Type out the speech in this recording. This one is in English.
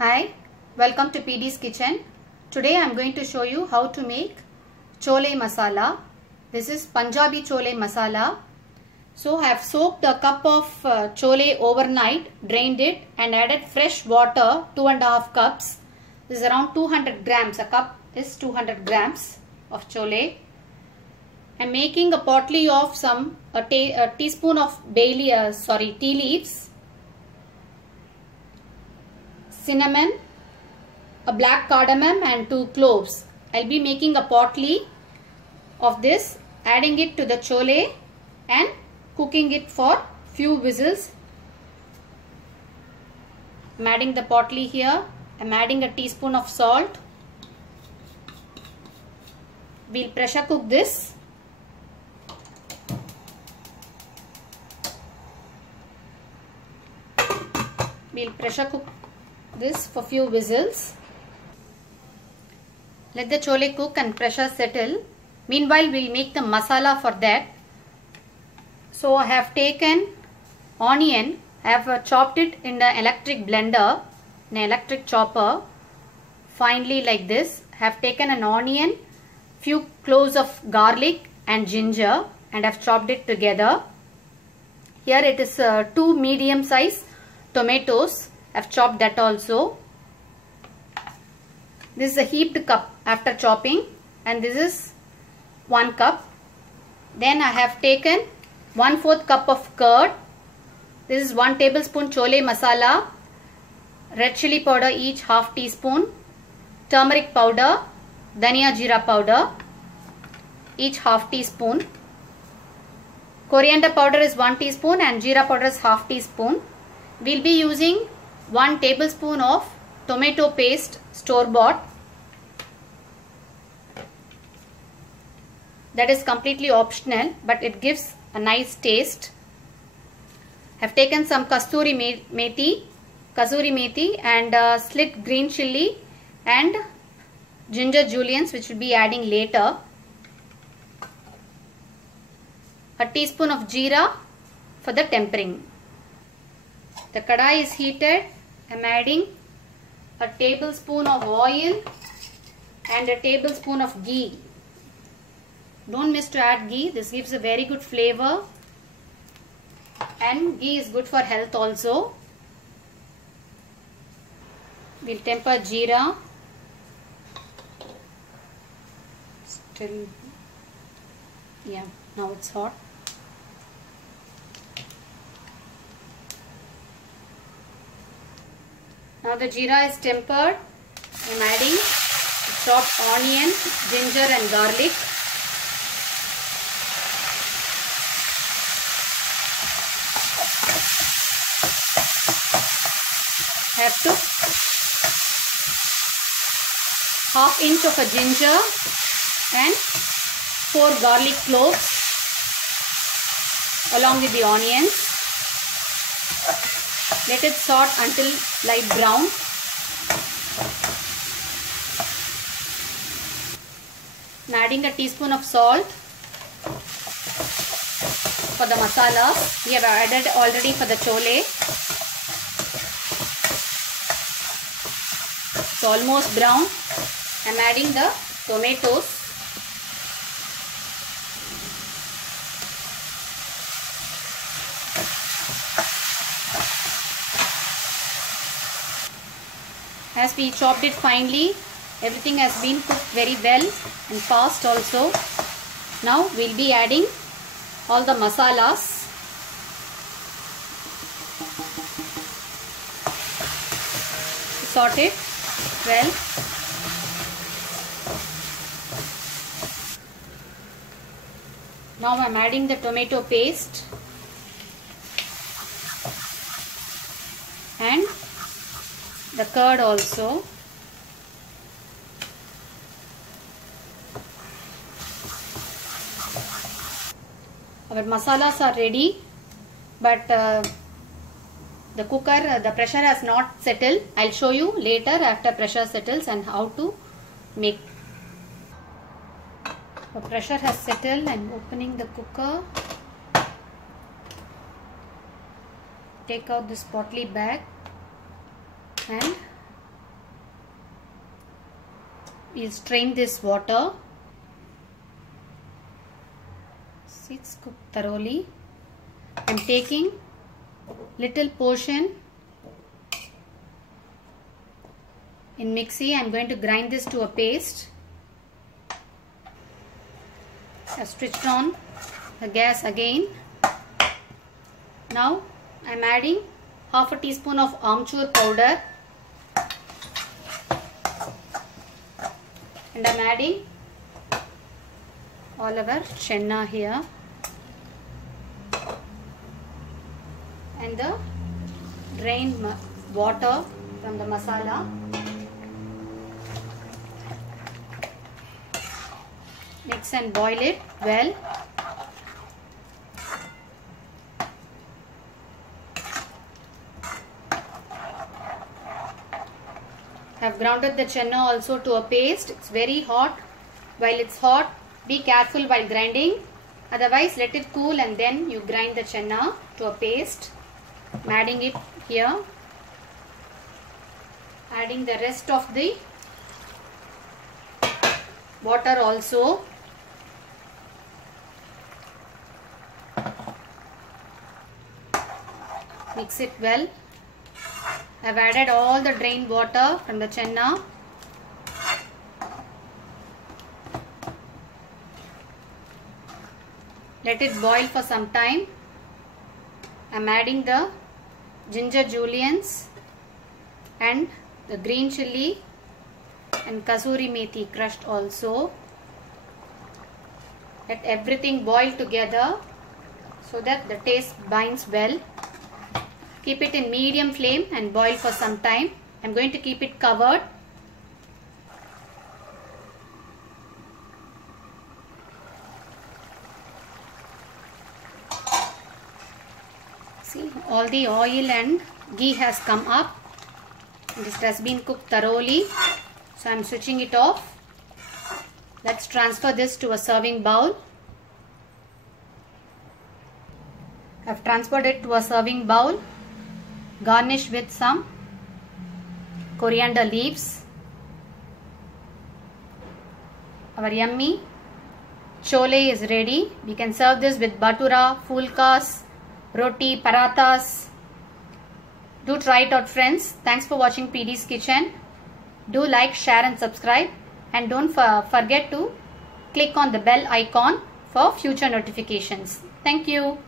Hi, welcome to PD's Kitchen. Today I am going to show you how to make chole masala. This is Punjabi chole masala. So I have soaked a cup of chole overnight, drained it and added fresh water, 2.5 cups. This is around 200 grams. A cup is 200 grams of chole. I am making a potli of a teaspoon of tea leaves, cinnamon, a black cardamom and 2 cloves. I'll be making a potli of this, adding it to the chole and cooking it for few whistles. I'm adding the potli here. I'm adding a teaspoon of salt. We'll pressure cook this. We'll pressure cook this for few whistles. Let the chole cook and pressure settle. Meanwhile, we'll make the masala for that. So I have taken onion. I have chopped it in the electric blender, in an electric chopper, finely like this. I have taken an onion, few cloves of garlic and ginger, and I have chopped it together. Here it is 2 medium size tomatoes. I have chopped that also. This is a heaped cup after chopping, and this is 1 cup. Then I have taken 1/4 cup of curd. This is 1 tablespoon chole masala, red chili powder each half teaspoon, turmeric powder, dhania jeera powder each half teaspoon, coriander powder is 1 teaspoon and jeera powder is half teaspoon. We'll be using 1 tablespoon of tomato paste store bought. That is completely optional, but it gives a nice taste. I have taken some kasuri methi and slit green chilli and ginger julienne, which will be adding later. A teaspoon of jeera for the tempering. The kadai is heated. I am adding a tablespoon of oil and a tablespoon of ghee. Don't miss to add ghee. This gives a very good flavor, and ghee is good for health also. We'll temper jeera. Still, yeah, now it's hot. Now the jeera is tempered. I'm adding chopped onion, ginger and garlic. I have took 1/2 inch of a ginger and 4 garlic cloves along with the onions. Let it saute until light brown. I'm adding a teaspoon of salt for the masala. We have added already for the chole. It's almost brown. I'm adding the tomatoes. As we chopped it finely, everything has been cooked very well and fast also. Now we'll be adding all the masalas. Sort it well. Now I'm adding the tomato paste and the curd also. Our masalas are ready, but the pressure has not settled. I'll show you later after pressure settles and how to make. The pressure has settled. I'm opening the cooker. take out this potli bag and we'll strain this water. See, it's cooked thoroughly. I'm taking little portion in mixie. I'm going to grind this to a paste. I've switched on the gas again. Now I'm adding half a teaspoon of amchur powder, and I'm adding all our chenna here and the drained water from the masala. Mix and boil it well. I have grounded the chenna also to a paste. It's very hot. While it's hot, be careful while grinding. Otherwise, let it cool and then you grind the chenna to a paste. I'm adding it here. Adding the rest of the water also. Mix it well. I've added all the drained water from the chenna. Let it boil for some time. I'm adding the ginger julienne and the green chilli and kasuri methi crushed also. Let everything boil together so that the taste binds well. Keep it in medium flame and boil for some time. I'm going to keep it covered. See, all the oil and ghee has come up. This has been cooked thoroughly. So I'm switching it off. Let's transfer this to a serving bowl. I've transferred it to a serving bowl. Garnish with some coriander leaves. Our yummy chole is ready. We can serve this with bhatura, fulkas, roti, parathas. Do try it out, friends. Thanks for watching PD's Kitchen. Do like, share and subscribe, and don't forget to click on the bell icon for future notifications. Thank you.